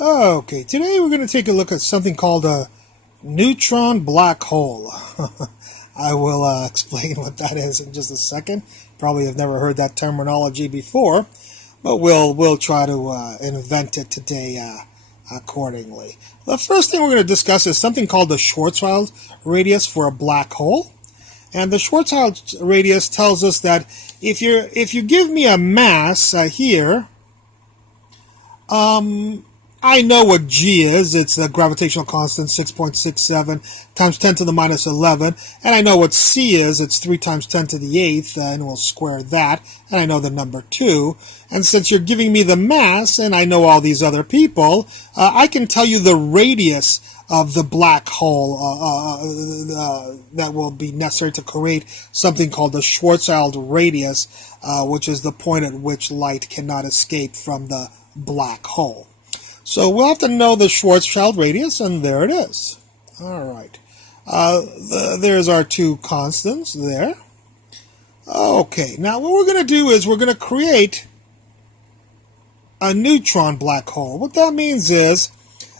Okay, today we're going to take a look at something called a neutron black hole. I will explain what that is in just a second. Probably have never heard that terminology before, but we'll try to invent it today accordingly. The first thing we're going to discuss is something called the Schwarzschild Radius for a black hole. And the Schwarzschild Radius tells us that if you give me a mass here, I know what g is. It's the gravitational constant, 6.67 times 10 to the minus 11. And I know what c is. It's 3 times 10 to the 8th, and we'll square that. And I know the number 2. And since you're giving me the mass, and I know all these other people, I can tell you the radius of the black hole that will be necessary to create something called the Schwarzschild Radius, which is the point at which light cannot escape from the black hole. So we'll have to know the Schwarzschild radius, and there it is. All right. There's our two constants there. Okay, now what we're going to do is we're going to create a neutron black hole. What that means is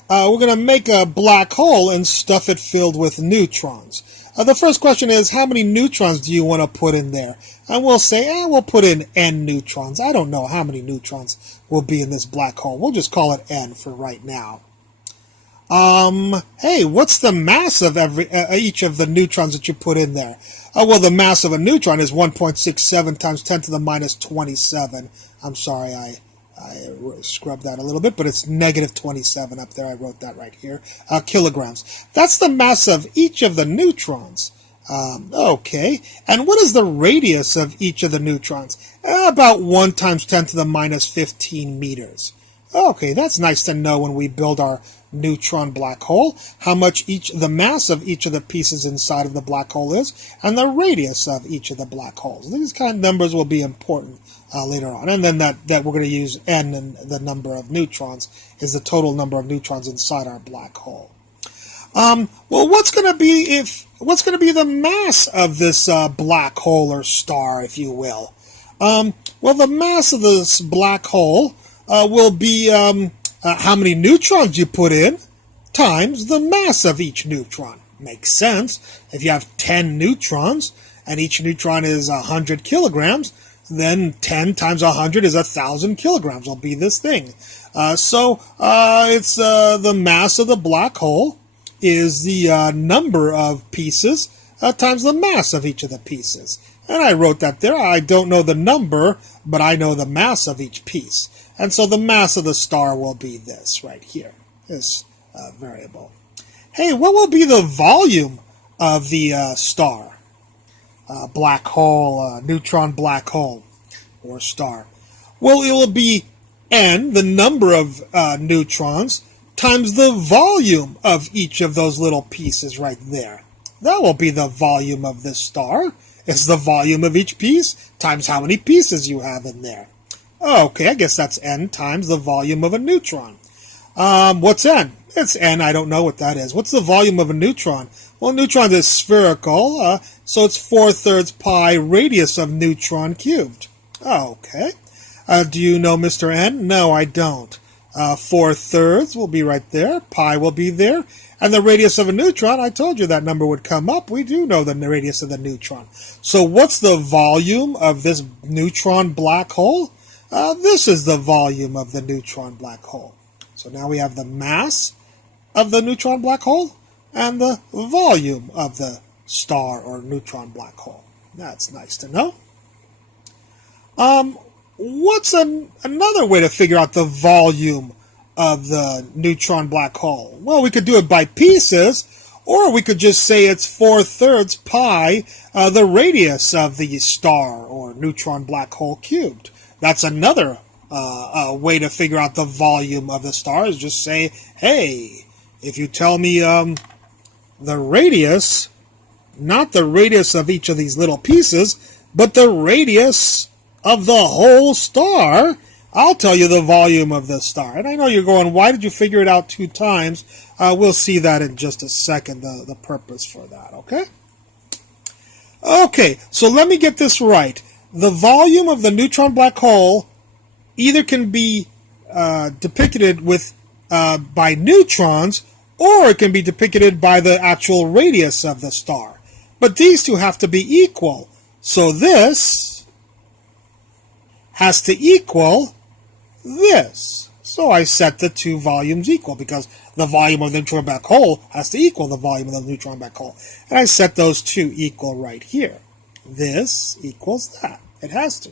we're going to make a black hole and stuff it filled with neutrons. The first question is, how many neutrons do you want to put in there? And we'll say, we'll put in n neutrons. I don't know how many neutrons will be in this black hole. We'll just call it n for right now. Hey, what's the mass of each of the neutrons that you put in there? Well, the mass of a neutron is 1.67 times 10 to the minus 27. I'm sorry, I scrubbed that a little bit, but it's negative 27 up there. I wrote that right here. Kilograms. That's the mass of each of the neutrons. Okay. And what is the radius of each of the neutrons? About 1 times 10 to the minus 15 meters. Okay, that's nice to know when we build our neutron black hole, how much the mass of each of the pieces inside of the black hole is, and the radius of each of the black holes. These kind of numbers will be important later on. And then that we're going to use n, and the number of neutrons is the total number of neutrons inside our black hole. Well, what's going to be the mass of this black hole or star, if you will? Well, the mass of this black hole will be how many neutrons you put in times the mass of each neutron. Makes sense. If you have 10 neutrons and each neutron is 100 kilograms, then 10 times 100 is 1,000 kilograms. Will be this thing. So it's the mass of the black hole is the number of pieces times the mass of each of the pieces. And I wrote that there. I don't know the number, but I know the mass of each piece. And so the mass of the star will be this right here, this variable. Hey, what will be the volume of the star? Black hole, neutron black hole, or star. Well, it will be n, the number of neutrons, times the volume of each of those little pieces right there. That will be the volume of this star. It's the volume of each piece times how many pieces you have in there. Okay, I guess that's n times the volume of a neutron. What's n? It's n, I don't know what that is. What's the volume of a neutron? Well, a neutron is spherical, so it's 4/3 pi radius of neutron cubed. Okay. Do you know Mr. N? No, I don't. 4/3 will be right there. Pi will be there. And the radius of a neutron, I told you that number would come up. We do know the radius of the neutron. So what's the volume of this neutron black hole? This is the volume of the neutron black hole. So now we have the mass of the neutron black hole and the volume of the star or neutron black hole. That's nice to know. What's another way to figure out the volume of the neutron black hole? Well, we could do it by pieces, or we could just say it's 4/3 pi, the radius of the star or neutron black hole cubed. That's another way to figure out the volume of the star, is just say, hey, if you tell me the radius, not the radius of each of these little pieces, but the radius of the whole star, I'll tell you the volume of the star. And I know you're going, why did you figure it out 2 times? We'll see that in just a second, the purpose for that, okay? Okay, so let me get this right. The volume of the neutron black hole either can be depicted with by neutrons, or it can be depicted by the actual radius of the star. But these two have to be equal. So this has to equal this. So I set the two volumes equal because the volume of the neutron black hole has to equal the volume of the neutron black hole. And I set those two equal right here. This equals that. It has to.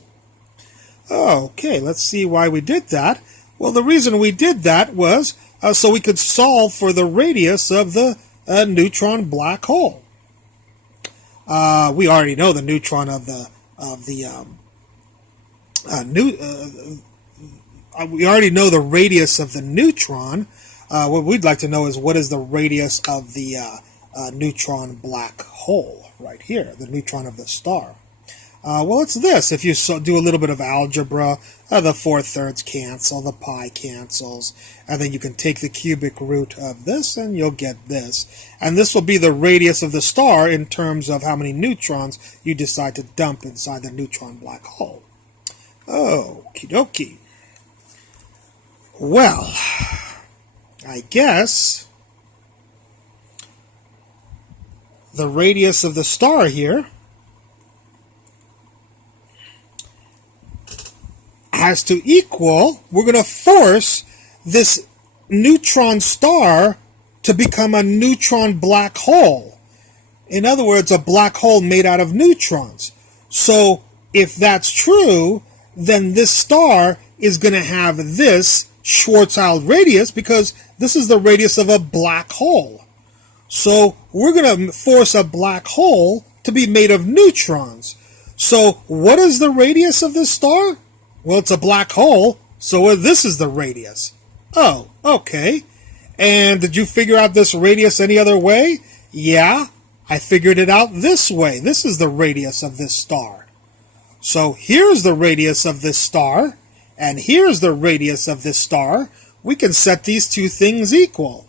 Okay, let's see why we did that. Well, the reason we did that was so we could solve for the radius of the neutron black hole. We already know the neutron of the we already know the radius of the neutron. What we'd like to know is what is the radius of the neutron black hole right here, the neutron of the star. Well, it's this. If you do a little bit of algebra, the 4/3 cancel, the pi cancels, and then you can take the cubic root of this, and you'll get this. And this will be the radius of the star in terms of how many neutrons you decide to dump inside the neutron black hole. Okie dokie. Well, I guess the radius of the star here has to equal, we're going to force this neutron star to become a neutron black hole. In other words, a black hole made out of neutrons. So if that's true, then this star is going to have this Schwarzschild radius because this is the radius of a black hole. So we're going to force a black hole to be made of neutrons. So what is the radius of this star? Well, it's a black hole, so this is the radius. Oh, okay. And did you figure out this radius any other way? Yeah, I figured it out this way. This is the radius of this star. So here's the radius of this star, and here's the radius of this star. We can set these two things equal.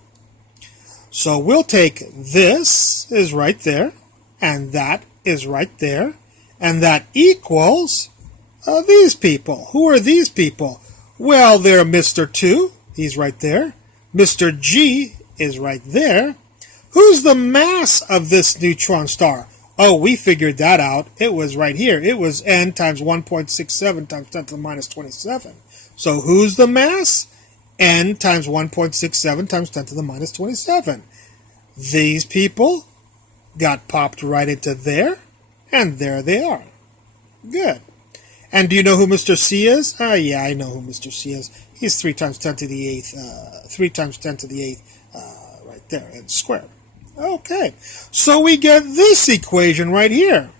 So we'll take this is right there, and that is right there, and that equals these people. Who are these people? Well, they're Mr. 2. He's right there. Mr. G is right there. Who's the mass of this neutron star? Oh, we figured that out. It was right here. It was n times 1.67 times 10 to the minus 27. So who's the mass? N times 1.67 times 10 to the minus 27. These people got popped right into there, and there they are. Good. And do you know who Mr. C is? Yeah, I know who Mr. C is. He's 3 times 10 to the 8th, 3 times 10 to the 8th, right there, and squared. Okay, so we get this equation right here.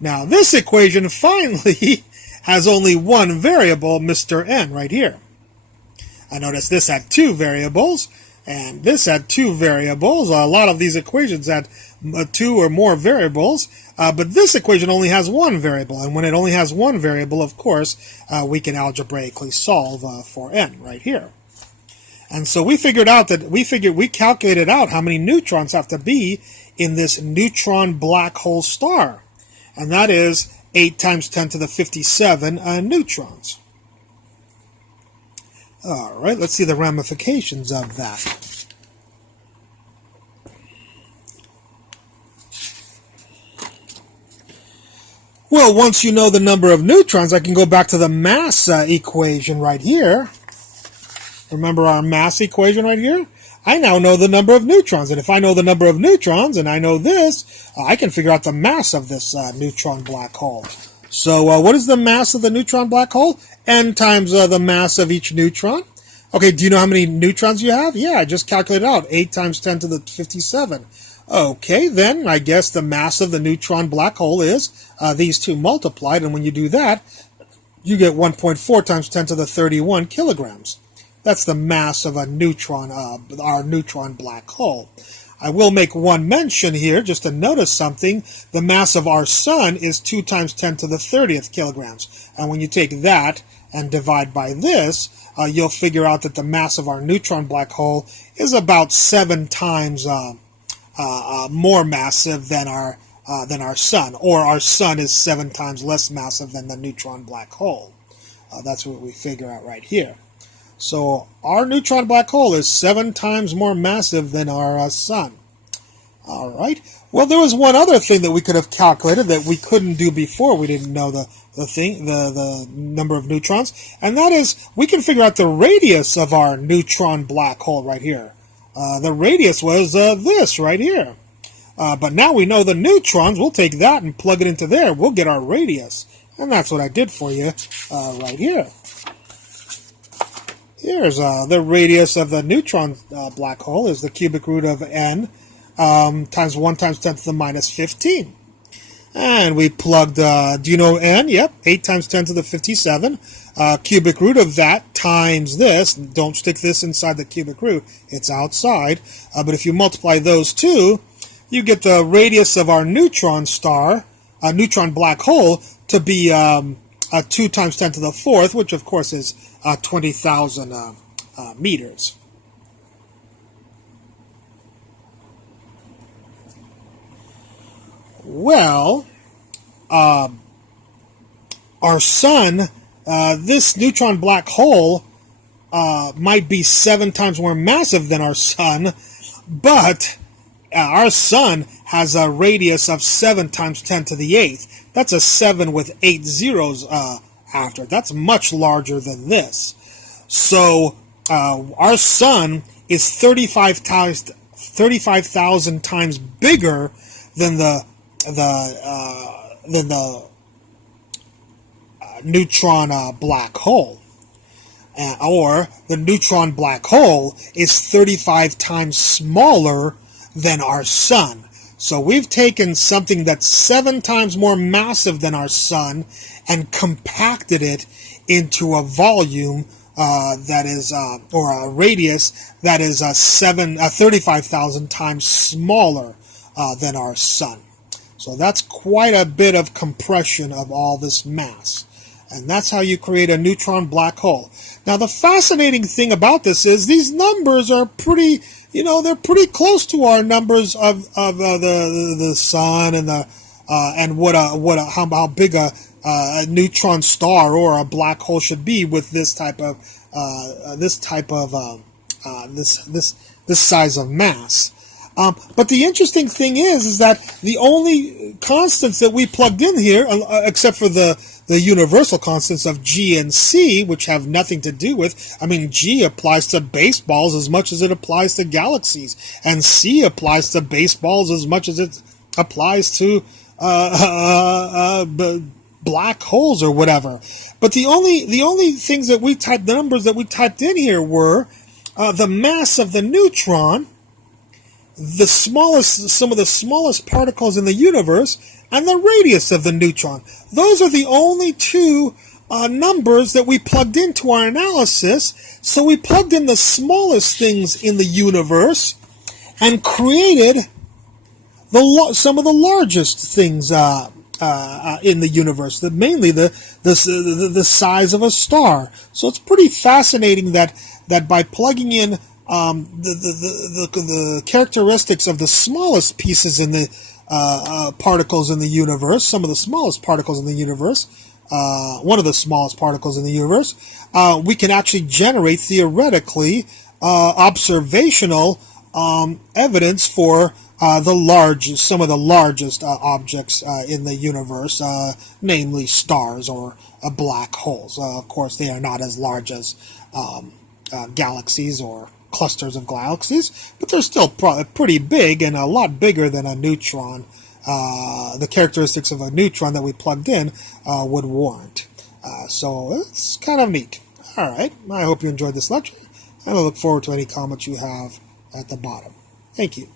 Now, this equation finally has only one variable, Mr. N, right here. I noticed this had two variables, and this had two variables. A lot of these equations had two or more variables, but this equation only has one variable, and when it only has one variable, of course, we can algebraically solve for n right here. And so we figured out that we calculated out how many neutrons have to be in this neutron black hole star, and that is 8 times 10 to the 57 neutrons. All right, let's see the ramifications of that. Well, once you know the number of neutrons, I can go back to the mass equation right here. Remember our mass equation right here? I now know the number of neutrons, and if I know the number of neutrons, and I know this, I can figure out the mass of this neutron black hole. So what is the mass of the neutron black hole? N times the mass of each neutron. Okay, do you know how many neutrons you have? Yeah, I just calculated out, 8 times 10 to the 57. Okay, then I guess the mass of the neutron black hole is these two multiplied, and when you do that, you get 1.4 times 10 to the 31 kilograms. That's the mass of a neutron, our neutron black hole. I will make one mention here, just to notice something. The mass of our sun is 2 times 10 to the 30th kilograms. And when you take that and divide by this, you'll figure out that the mass of our neutron black hole is about 7 times more massive than our sun, or our sun is 7 times less massive than the neutron black hole. That's what we figure out right here. So our neutron black hole is 7 times more massive than our sun. All right. Well, there was one other thing that we could have calculated that we couldn't do before. We didn't know the number of neutrons, and that is we can figure out the radius of our neutron black hole right here. The radius was this right here. But now we know the neutrons. We'll take that and plug it into there. We'll get our radius, and that's what I did for you right here. Here's the radius of the neutron black hole is the cubic root of n times 1 times 10 to the minus 15. And we plugged, do you know n? Yep, 8 times 10 to the 57. Cubic root of that times this. Don't stick this inside the cubic root. It's outside. But if you multiply those two, you get the radius of our neutron star, neutron black hole, to be 2 times 10 to the 4th, which of course is 20,000 meters. Well, our sun, this neutron black hole might be 7 times more massive than our sun, but our sun has a radius of 7 times 10 to the 8th. That's a 7 with 8 zeros after it. That's much larger than this. So our sun is 35,000 times bigger than the neutron black hole. Or the neutron black hole is 35 times smaller than our sun. So we've taken something that's 7 times more massive than our sun and compacted it into a volume that is, or a radius that is 35,000 times smaller than our sun. So that's quite a bit of compression of all this mass. And that's how you create a neutron black hole. Now, the fascinating thing about this is these numbers are pretty, they're pretty close to our numbers of the sun and how big a neutron star or a black hole should be with this size of mass. But the interesting thing is that the only constants that we plugged in here, except for the universal constants of G and C, which have nothing to do with, G applies to baseballs as much as it applies to galaxies, and C applies to baseballs as much as it applies to black holes or whatever. But the only things that we typed, the numbers that we typed in here were the mass of the neutron, some of the smallest particles in the universe, and the radius of the neutron. Those are the only two numbers that we plugged into our analysis. So we plugged in the smallest things in the universe and created some of the largest things in the universe, mainly the size of a star. So it's pretty fascinating that by plugging in the characteristics of the smallest pieces in the particles in the universe, some of the smallest particles in the universe, one of the smallest particles in the universe, we can actually generate theoretically observational evidence for some of the largest objects in the universe, namely stars or black holes. Of course, they are not as large as galaxies or clusters of galaxies, but they're still pretty big and a lot bigger than a neutron. The characteristics of a neutron that we plugged in would warrant. So it's kind of neat. All right, I hope you enjoyed this lecture, and I look forward to any comments you have at the bottom. Thank you.